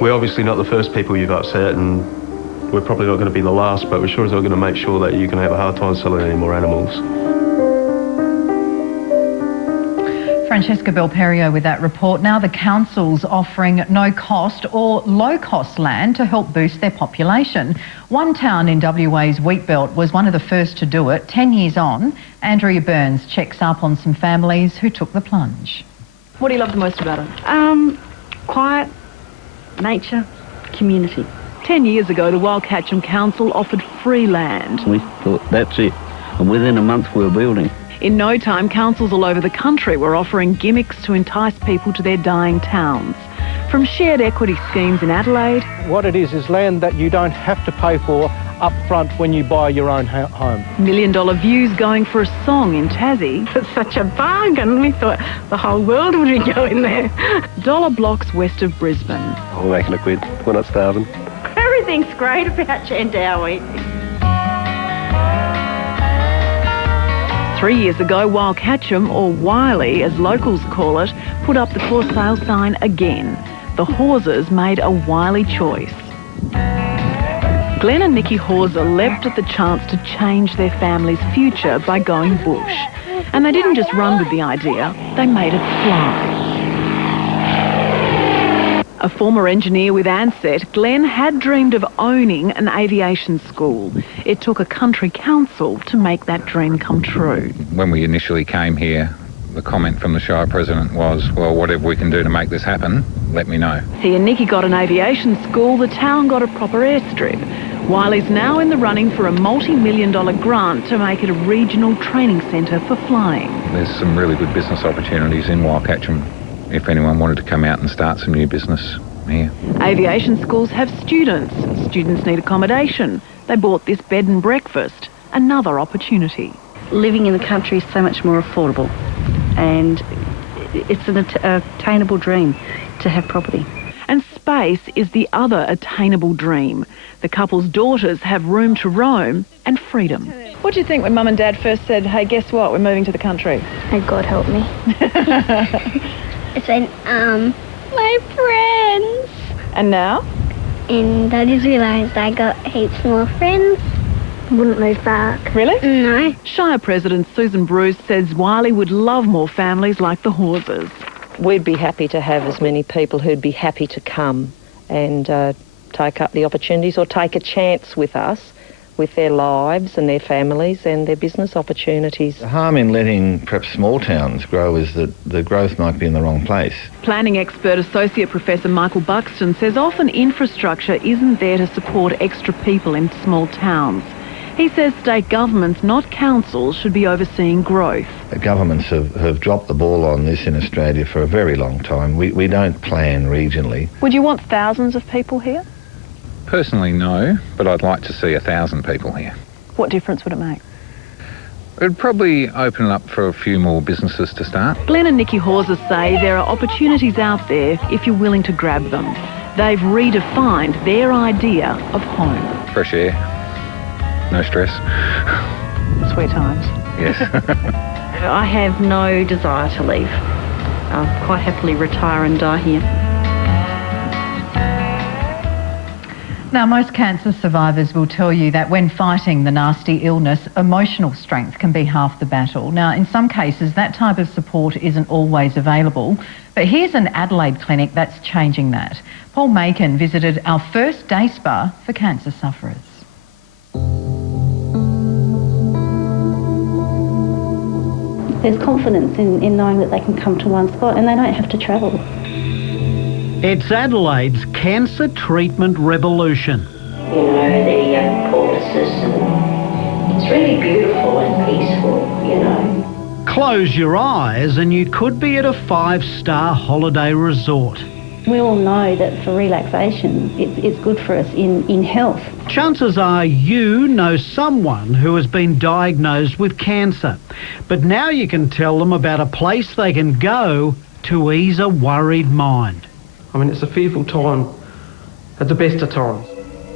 We're obviously not the first people you've upset, and we're probably not going to be the last, but we're sure as hell going to make sure that you can have a hard time selling any more animals. Francesca Belperio with that report. Now the council's offering no-cost or low-cost land to help boost their population. One town in WA's Wheatbelt was one of the first to do it. 10 years on, Andrea Burns checks up on some families who took the plunge. What do you love the most about it? Quiet, nature, community. 10 years ago, the Wildcatcham Council offered free land. We thought, that's it. And within a month we were building. In no time, councils all over the country were offering gimmicks to entice people to their dying towns. From shared equity schemes in Adelaide... What it is land that you don't have to pay for up front when you buy your own home. $1 million views going for a song in Tassie. It's such a bargain. We thought the whole world would be going there. Dollar blocks west of Brisbane. We're making a quid. We're not starving. Everything's great about Chandowie. 3 years ago, Wildcatcham, or Wiley as locals call it, put up the for sale sign again. The Hawsers made a Wiley choice. Glenn and Nikki Hawser leapt at the chance to change their family's future by going bush. And they didn't just run with the idea, they made it fly. A former engineer with Ansett, Glenn had dreamed of owning an aviation school. It took a country council to make that dream come true. When we initially came here, the comment from the Shire President was, well, whatever we can do to make this happen, let me know. He and Nikki got an aviation school, the town got a proper airstrip. Wiley's now in the running for a multi-million-dollar grant to make it a regional training centre for flying. There's some really good business opportunities in Wildcatcham if anyone wanted to come out and start some new business here. Aviation schools have students. Students need accommodation. They bought this bed and breakfast, another opportunity. Living in the country is so much more affordable, and it's an attainable dream to have property. And space is the other attainable dream. The couple's daughters have room to roam and freedom. What do you think when Mum and Dad first said, hey, guess what, we're moving to the country? Oh, God help me. I said, my friends. And now? And I just realised I got heaps more friends. Wouldn't move back. Really? No. Shire President Susan Bruce says Wiley would love more families like the Hawsers. We'd be happy to have as many people who'd be happy to come and take up the opportunities or take a chance with us, with their lives and their families and their business opportunities. The harm in letting perhaps small towns grow is that the growth might be in the wrong place. Planning expert Associate Professor Michael Buxton says often infrastructure isn't there to support extra people in small towns. He says state governments, not councils, should be overseeing growth. Governments have dropped the ball on this in Australia for a very long time. We don't plan regionally. Would you want thousands of people here? Personally, no, but I'd like to see 1,000 people here. What difference would it make? It'd probably open it up for a few more businesses to start. Glenn and Nikki Hawser say there are opportunities out there if you're willing to grab them. They've redefined their idea of home. Fresh air, no stress. Sweet times. Yes. I have no desire to leave. I'll quite happily retire and die here. Now, most cancer survivors will tell you that when fighting the nasty illness, emotional strength can be half the battle. Now, in some cases, that type of support isn't always available. But here's an Adelaide clinic that's changing that. Paul Macon visited our first day spa for cancer sufferers. There's confidence in knowing that they can come to one spot and they don't have to travel. It's Adelaide's cancer treatment revolution. You know, the porpoises, and it's really beautiful and peaceful, you know. Close your eyes and you could be at a 5-star holiday resort. We all know that for relaxation, it's good for us in health. Chances are you know someone who has been diagnosed with cancer, but now you can tell them about a place they can go to ease a worried mind. I mean, it's a fearful time at the best of times.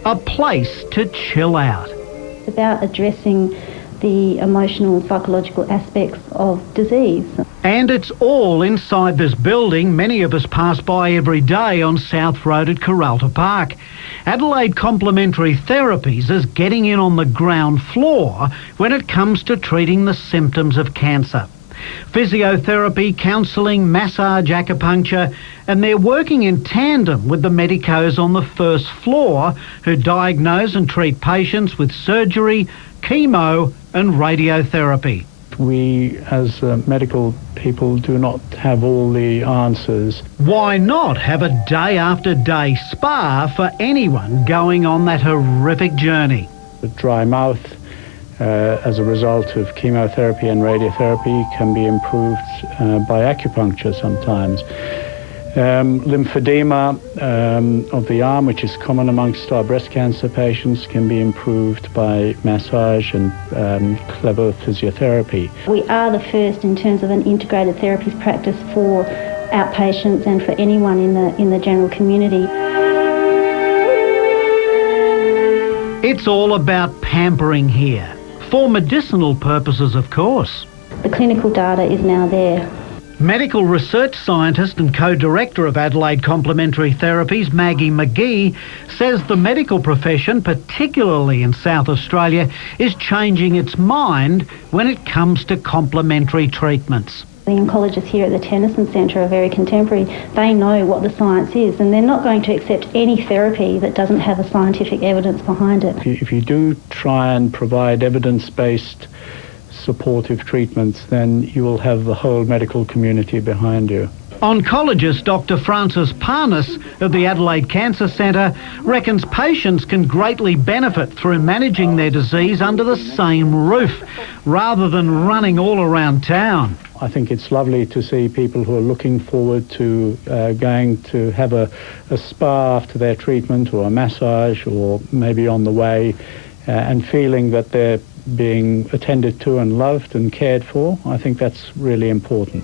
A place to chill out. It's about addressing the emotional and psychological aspects of disease. And it's all inside this building many of us pass by every day on South Road at Coralta Park. Adelaide Complementary Therapies is getting in on the ground floor when it comes to treating the symptoms of cancer. Physiotherapy, counselling, massage, acupuncture, and they're working in tandem with the medicos on the first floor who diagnose and treat patients with surgery, chemo and radiotherapy. We as medical people do not have all the answers. Why not have a day after day spa for anyone going on that horrific journey? The dry mouth as a result of chemotherapy and radiotherapy can be improved by acupuncture sometimes. Lymphedema of the arm, which is common amongst our breast cancer patients, can be improved by massage and clever physiotherapy. We are the first in terms of an integrated therapies practice for outpatients and for anyone in the general community. It's all about pampering here, for medicinal purposes, of course. The clinical data is now there. Medical research scientist and co-director of Adelaide Complementary Therapies, Maggie McGee, says the medical profession, particularly in South Australia, is changing its mind when it comes to complementary treatments. The oncologists here at the Tennyson Centre are very contemporary. They know what the science is, and they're not going to accept any therapy that doesn't have a scientific evidence behind it. If you do try and provide evidence-based supportive treatments, then you will have the whole medical community behind you. Oncologist Dr. Francis Parnas of the Adelaide Cancer Centre reckons patients can greatly benefit through managing their disease under the same roof, rather than running all around town. I think it's lovely to see people who are looking forward to going to have a spa after their treatment, or a massage, or maybe on the way, and feeling that they're being attended to and loved and cared for. I think that's really important.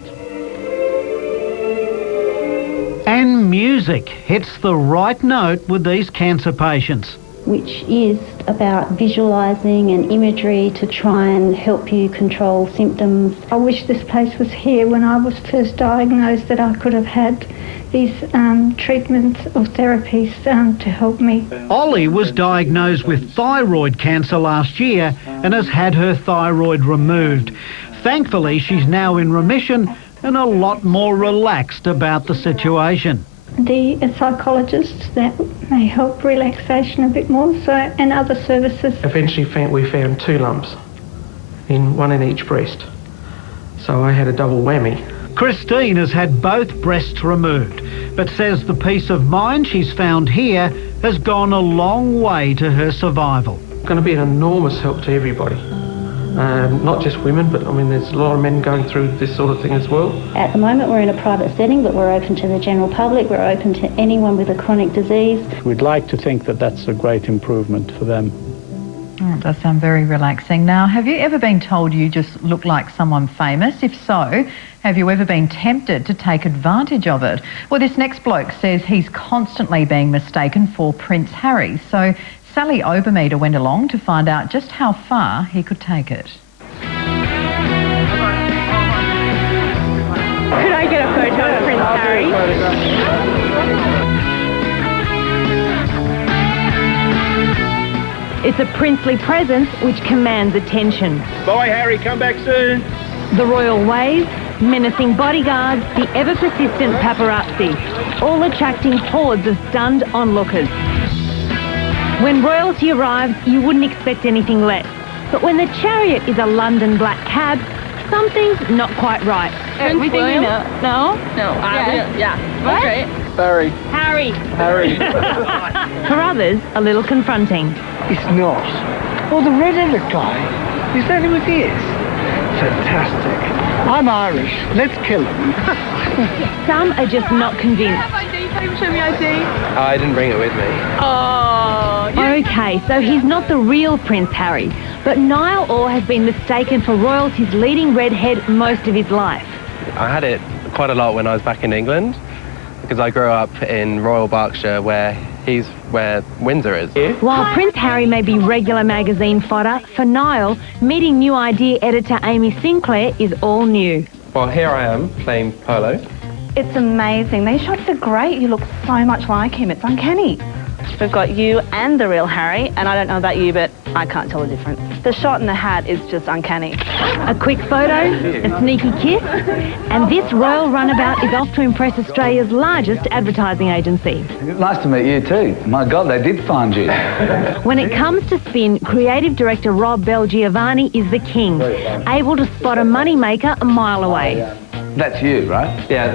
And music hits the right note with these cancer patients. Which is about visualising and imagery to try and help you control symptoms. I wish this place was here when I was first diagnosed, that I could have had these treatments or therapies to help me. Ollie was diagnosed with thyroid cancer last year and has had her thyroid removed. Thankfully, she's now in remission and a lot more relaxed about the situation. The psychologists that may help relaxation a bit more, so, and other services. Eventually we found 2 lumps, one in each breast. So I had a double whammy. Christine has had both breasts removed, but says the peace of mind she's found here has gone a long way to her survival. It's going to be an enormous help to everybody. Not just women, but I mean there's a lot of men going through this sort of thing as well. At the moment we're in a private setting, but we're open to the general public, we're open to anyone with a chronic disease. We'd like to think that that's a great improvement for them. Oh, it does sound very relaxing. Now, have you ever been told you just look like someone famous? If so, have you ever been tempted to take advantage of it? Well, this next bloke says he's constantly being mistaken for Prince Harry. So Sally Obermeter went along to find out just how far he could take it. Could I get a photo of Prince Harry? It's a princely presence which commands attention. Bye, Harry. Come back soon. The royal ways, menacing bodyguards, the ever-persistent paparazzi, all attracting hordes of stunned onlookers. When royalty arrives, you wouldn't expect anything less. But when the chariot is a London black cab, something's not quite right. We think we know. No? No. Yeah. What? Barry. Harry. Harry. For others, a little confronting. It's not. Well, the red-headed guy, is that who it is? Fantastic. I'm Irish. Let's kill him. Some are just not convinced. Show me ID. I didn't bring it with me. Oh. Okay, so he's not the real Prince Harry, but Niall Orr has been mistaken for royalty's leading redhead most of his life. I had it quite a lot when I was back in England, because I grew up in Royal Berkshire, where Windsor is. While Prince Harry may be regular magazine fodder, for Niall, meeting New Idea editor Amy Sinclair is all new. Well, here I am playing polo. It's amazing. These shots are great. You look so much like him. It's uncanny. We've got you and the real Harry, and I don't know about you, but I can't tell the difference. The shot in the hat is just uncanny. A quick photo, a sneaky kiss, and this royal runabout is off to impress Australia's largest advertising agency. Nice to meet you too. My God, they did find you. When it comes to spin, creative director Rob Belgiovanni is the king, able to spot a moneymaker a mile away. That's you, right? Yeah,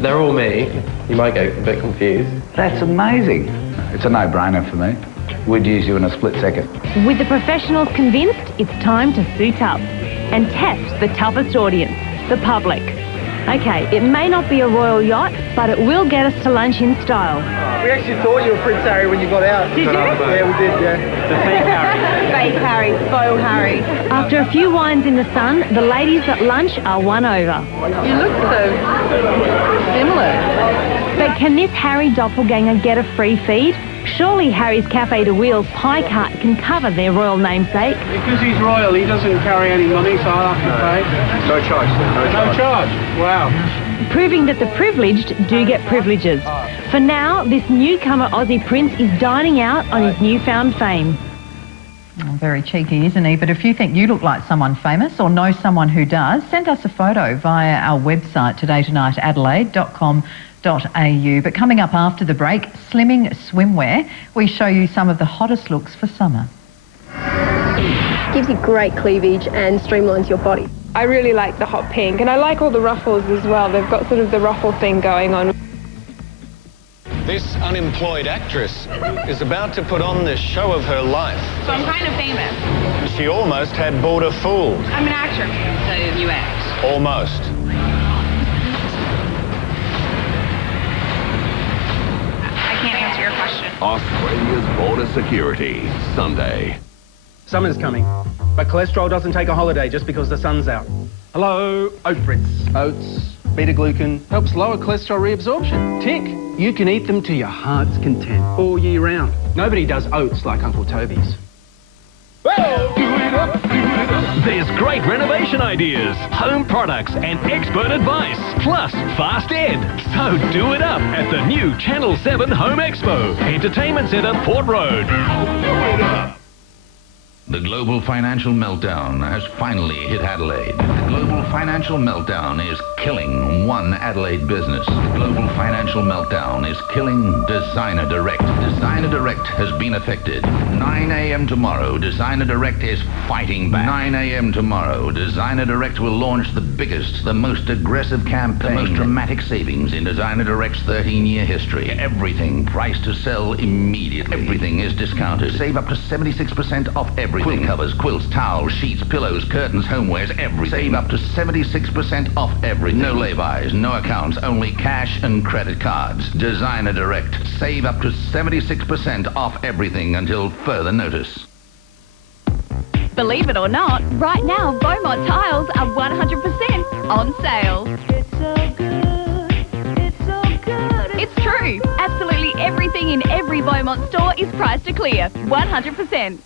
they're all me. You might get a bit confused. That's amazing. It's a no-brainer for me. We'd use you in a split second. With the professionals convinced, it's time to suit up and test the toughest audience, the public. Okay, it may not be a royal yacht, but it will get us to lunch in style. We actually thought you were Prince Harry when you got out. Did you? Yeah, we did, yeah. The fake Harry. Fake Harry, faux Harry. After a few wines in the sun, the ladies at lunch are won over. You look so similar. But can this Harry doppelganger get a free feed? Surely Harry's Cafe de Wheels pie cart can cover their royal namesake. Because he's royal, he doesn't carry any money, so I'll have to pay. No charge, sir. No charge? Wow. Proving that the privileged do get privileges. For now, this newcomer Aussie prince is dining out on his newfound fame. Oh, very cheeky, isn't he? But if you think you look like someone famous or know someone who does, send us a photo via our website, todaytonightadelaide.com.au. But coming up after the break, slimming swimwear. We show you some of the hottest looks for summer. Gives you great cleavage and streamlines your body. I really like the hot pink, and I like all the ruffles as well. They've got sort of the ruffle thing going on. This unemployed actress is about to put on the show of her life. So I'm kind of famous. She almost had Border fooled. I'm an actor, so you act. Almost. I can't answer your question. Australia's border security, Sunday. Summer's coming, but cholesterol doesn't take a holiday just because the sun's out. Hello, Oat Brits. Oats, beta-glucan, helps lower cholesterol reabsorption. Tick. You can eat them to your heart's content all year round. Nobody does oats like Uncle Toby's. There's great renovation ideas, home products and expert advice, plus fast ed. So do it up at the new Channel 7 Home Expo, Entertainment Centre, Port Road. Do it up. The global financial meltdown has finally hit Adelaide. The global financial meltdown is killing one Adelaide business. The global financial meltdown is killing Designer Direct. Designer Direct has been affected. 9 a.m. tomorrow, Designer Direct is fighting back. 9 a.m. tomorrow, Designer Direct will launch the biggest, the most aggressive campaign, the most dramatic savings in Designer Direct's 13-year history. Everything priced to sell immediately. Everything is discounted. Save up to 76% off everything. Quilt covers, quilts, towels, sheets, pillows, curtains, homewares, everything. Save up to 76% off everything. No lay-bys, no accounts, only cash and credit cards. Designer Direct. Save up to 76% off everything until further notice. Believe it or not, right now Beaumont tiles are 100% on sale. It's so good. It's so good. It's true. Absolutely everything in every Beaumont store is priced to clear. 100%.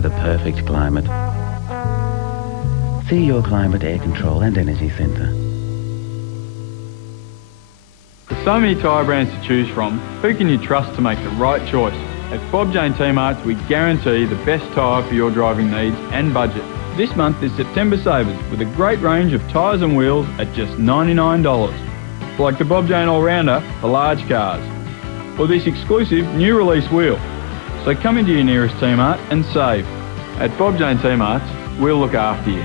enjoy the perfect climate. See your Climate Air Control and Energy Centre. With so many tyre brands to choose from, who can you trust to make the right choice? At Bob Jane T-Marts, we guarantee the best tyre for your driving needs and budget. This month is September Savers with a great range of tyres and wheels at just $99. Like the Bob Jane All-Rounder for large cars, or this exclusive new release wheel. So come into your nearest T-Mart and save. At Bob Jane T-Marts, we'll look after you.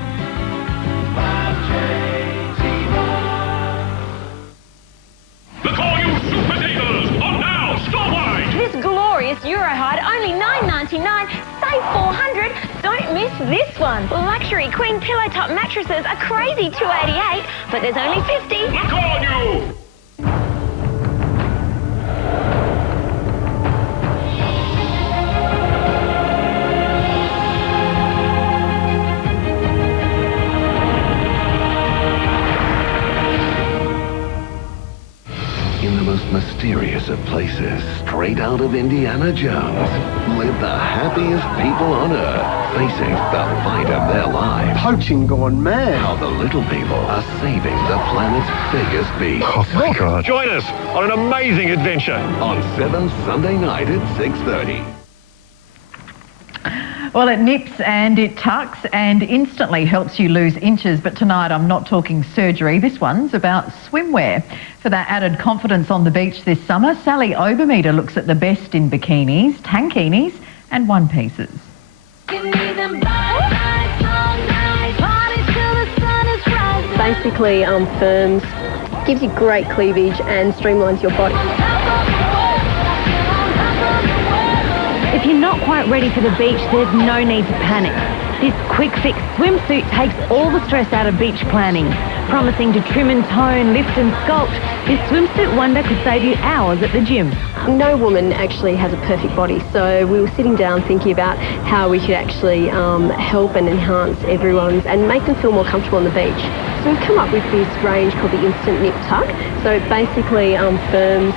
This glorious Eurohide, only $9.99, save $400. Don't miss this one. Luxury queen pillow top mattresses are crazy $288, but there's only 50. Look on you! In the most mysterious of places, straight out of Indiana Jones, live the happiest people on Earth, facing the fight of their lives. Poaching gone mad. How the little people are saving the planet's biggest beast. Oh my God. Join us on an amazing adventure. On 7 Sunday night at 6:30. Well, it nips and it tucks and instantly helps you lose inches. But tonight I'm not talking surgery. This one's about swimwear. For that added confidence on the beach this summer, Sally Obermeter looks at the best in bikinis, tankinis and one-pieces. Basically, firms, gives you great cleavage and streamlines your body. If you're not quite ready for the beach, there's no need to panic. This quick fix swimsuit takes all the stress out of beach planning. Promising to trim and tone, lift and sculpt, this swimsuit wonder could save you hours at the gym. No woman actually has a perfect body, so we were sitting down thinking about how we could actually help and enhance everyone's and make them feel more comfortable on the beach. So we've come up with this range called the Instant Nip Tuck. So it basically firms,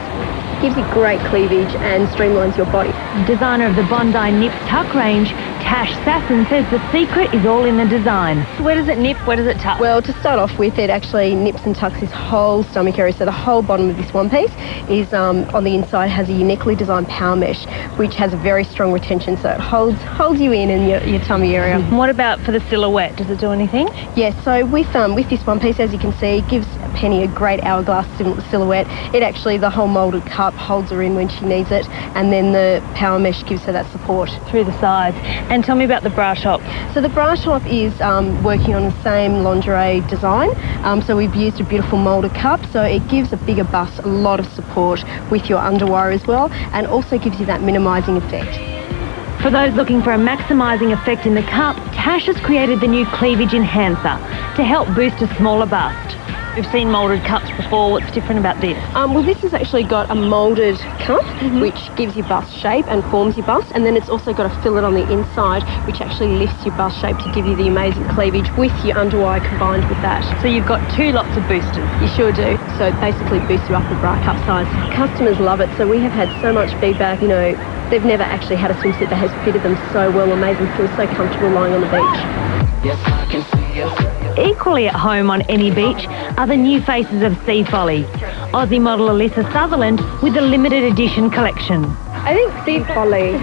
gives you great cleavage and streamlines your body. Designer of the Bondi Nip Tuck range, Tash Sasson, says the secret is all in the design. So where does it nip, where does it tuck? Well, to start off with, it actually nips and tucks this whole stomach area. So the whole bottom of this one piece is on the inside has a uniquely designed power mesh, which has a very strong retention, so it holds you in your tummy area. What about for the silhouette? Does it do anything? Yes, so with this one piece, as you can see, it gives Penny a great hourglass silhouette. It actually, the whole moulded cup holds her in when she needs it, and then the power mesh gives her that support through the sides. And tell me about the bra top. So the bra top is working on the same lingerie design. So we've used a beautiful moulded cup, so it gives a bigger bust, a lot of support with your underwire as well, and also gives you that minimising effect. For those looking for a maximising effect in the cup, Tash has created the new Cleavage Enhancer to help boost a smaller bust. We've seen moulded cups before. What's different about this? Well, this has actually got a moulded cup, which gives you bust shape and forms your bust, and then it's also got a fillet on the inside, which actually lifts your bust shape to give you the amazing cleavage with your underwire combined with that. So you've got two lots of boosters. You sure do. So it basically boosts you up the bra cup size. Customers love it, so we have had so much feedback, they've never actually had a swimsuit that has fitted them so well and made them feel so comfortable lying on the beach. Yes, I can see you. Equally at home on any beach are the new faces of Sea Folly. Aussie model Alyssa Sutherland with the limited edition collection. I think Sea Folly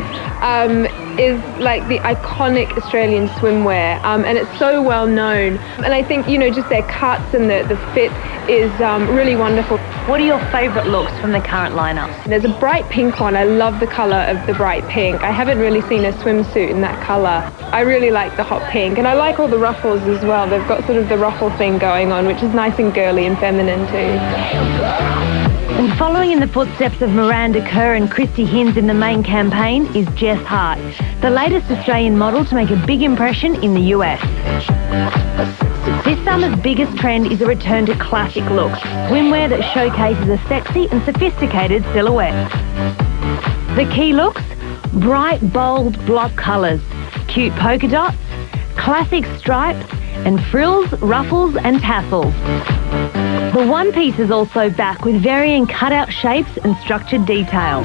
is like the iconic Australian swimwear, and it's so well known. And I think, just their cuts and the fit is really wonderful. What are your favourite looks from the current lineup? There's a bright pink one. I love the colour of the bright pink. I haven't really seen a swimsuit in that colour. I really like the hot pink, and I like all the ruffles as well. They've got sort of the ruffle thing going on, which is nice and girly and feminine too. And following in the footsteps of Miranda Kerr and Christy Hins in the main campaign is Jess Hart, the latest Australian model to make a big impression in the US. This summer's biggest trend is a return to classic looks, swimwear that showcases a sexy and sophisticated silhouette. The key looks? Bright, bold block colours, cute polka dots, classic stripes, and frills, ruffles and tassels. The one piece is also back with varying cutout shapes and structured detail.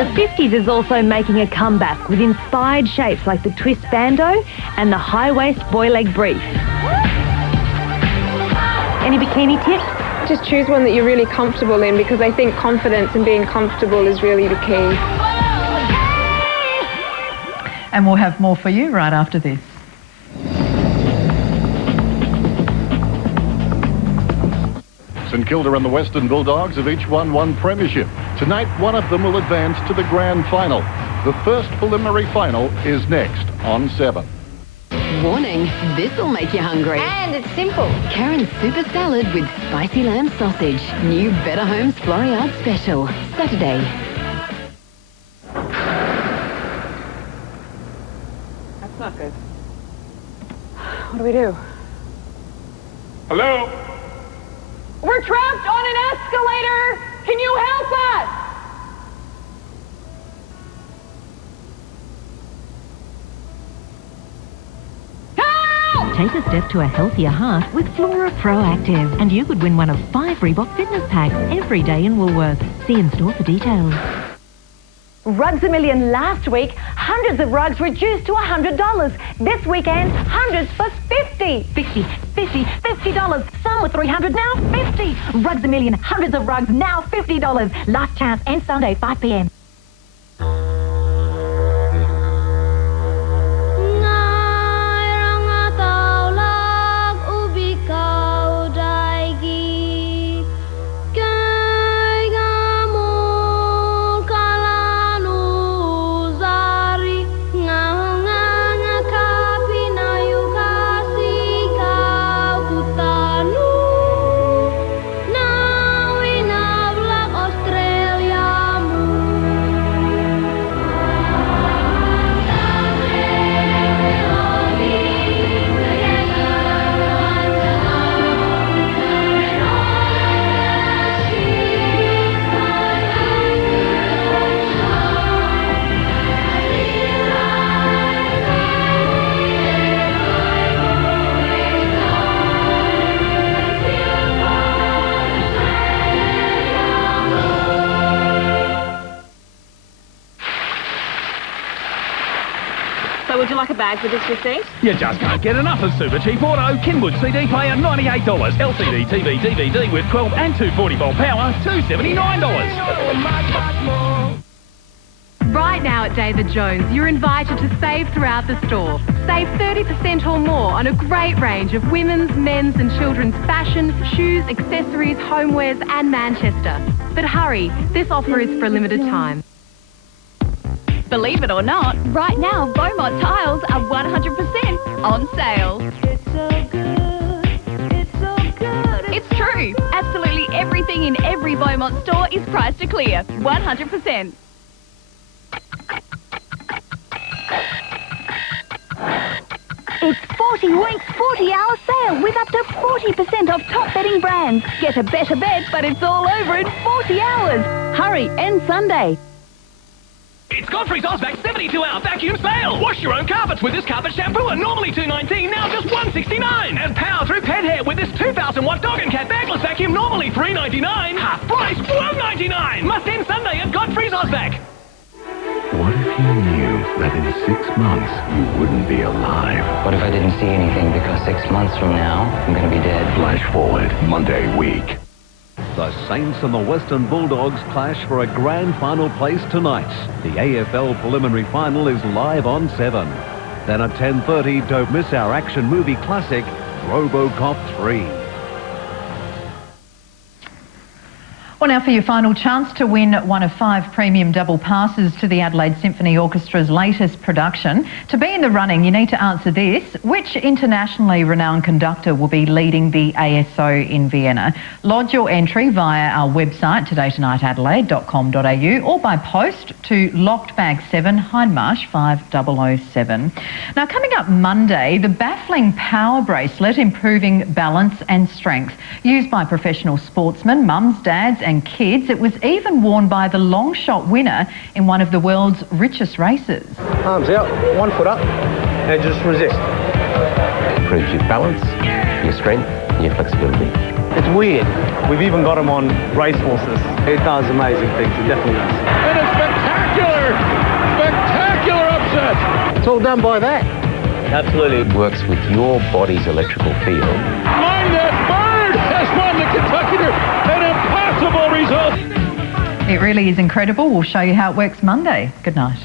The 50s is also making a comeback with inspired shapes like the twist bandeau and the high-waist boy-leg brief. Any bikini tips? Just choose one that you're really comfortable in, because I think confidence and being comfortable is really the key. And we'll have more for you right after this. St Kilda and the Western Bulldogs have each won one premiership. Tonight, one of them will advance to the grand final. The first preliminary final is next on 7. Warning, this'll make you hungry. And it's simple. Karen's Super Salad with spicy lamb sausage. New Better Homes Floriade Special. Saturday. That's not good. What do we do? Hello? We're trapped on an escalator. Can you help us? Take a step to a healthier heart with Flora Proactive, and you could win one of 5 Reebok fitness packs every day in Woolworths. See in store for details. Rugs a Million last week, hundreds of rugs reduced to $100. This weekend, hundreds for $50. $50. Some were $300, now $50. Rugs a Million, hundreds of rugs, now $50. Last chance, ends Sunday, 5 p.m. So would you like a bag with this receipt? You just can't get enough of Super Cheap Auto. Kenwood CD player, $98. LCD TV DVD with 12 and 240-volt power, $279. Right now at David Jones, you're invited to save throughout the store. Save 30% or more on a great range of women's, men's and children's fashion, shoes, accessories, homewares and Manchester. But hurry, this offer is for a limited time. Believe it or not, right now Beaumont tiles are 100% on sale. It's true. Absolutely everything in every Beaumont store is priced to clear. 100%. It's 40 weeks, 40-hour sale with up to 40% off top bedding brands. Get a better bed, but it's all over in 40 hours. Hurry, end Sunday. It's Godfrey's Ozvac 72-hour vacuum sale. Wash your own carpets with this carpet shampoo at normally $2.19, now just $1.69. And power through pet hair with this 2,000-watt dog and cat bagless vacuum, normally $3.99. Half price, $12.99. Must end Sunday at Godfrey's Ozvac. What if you knew that in 6 months you wouldn't be alive? What if I didn't see anything because 6 months from now I'm going to be dead? Flash forward, Monday week. The Saints and the Western Bulldogs clash for a grand final place tonight. The AFL preliminary final is live on 7. Then at 10:30, don't miss our action movie classic, RoboCop 3. Well, now for your final chance to win one of 5 premium double passes to the Adelaide Symphony Orchestra's latest production. To be in the running, you need to answer this. Which internationally renowned conductor will be leading the ASO in Vienna? Lodge your entry via our website, todaytonightadelaide.com.au, or by post to Locked Bag 7, Hindmarsh 5007. Now, coming up Monday, the baffling power bracelet improving balance and strength. Used by professional sportsmen, mums, dads and kids. It was even worn by the long shot winner in one of the world's richest races. Arms out, 1 foot up, and just resist. Improves your balance, your strength, and your flexibility. It's weird. We've even got them on racehorses. It does amazing things, it definitely does. And a spectacular It's all done by that. Absolutely. It works with your body's electrical field. Minor Bird has won the Kentucky Derby. An impossible result. It really is incredible. We'll show you how it works Monday. Good night.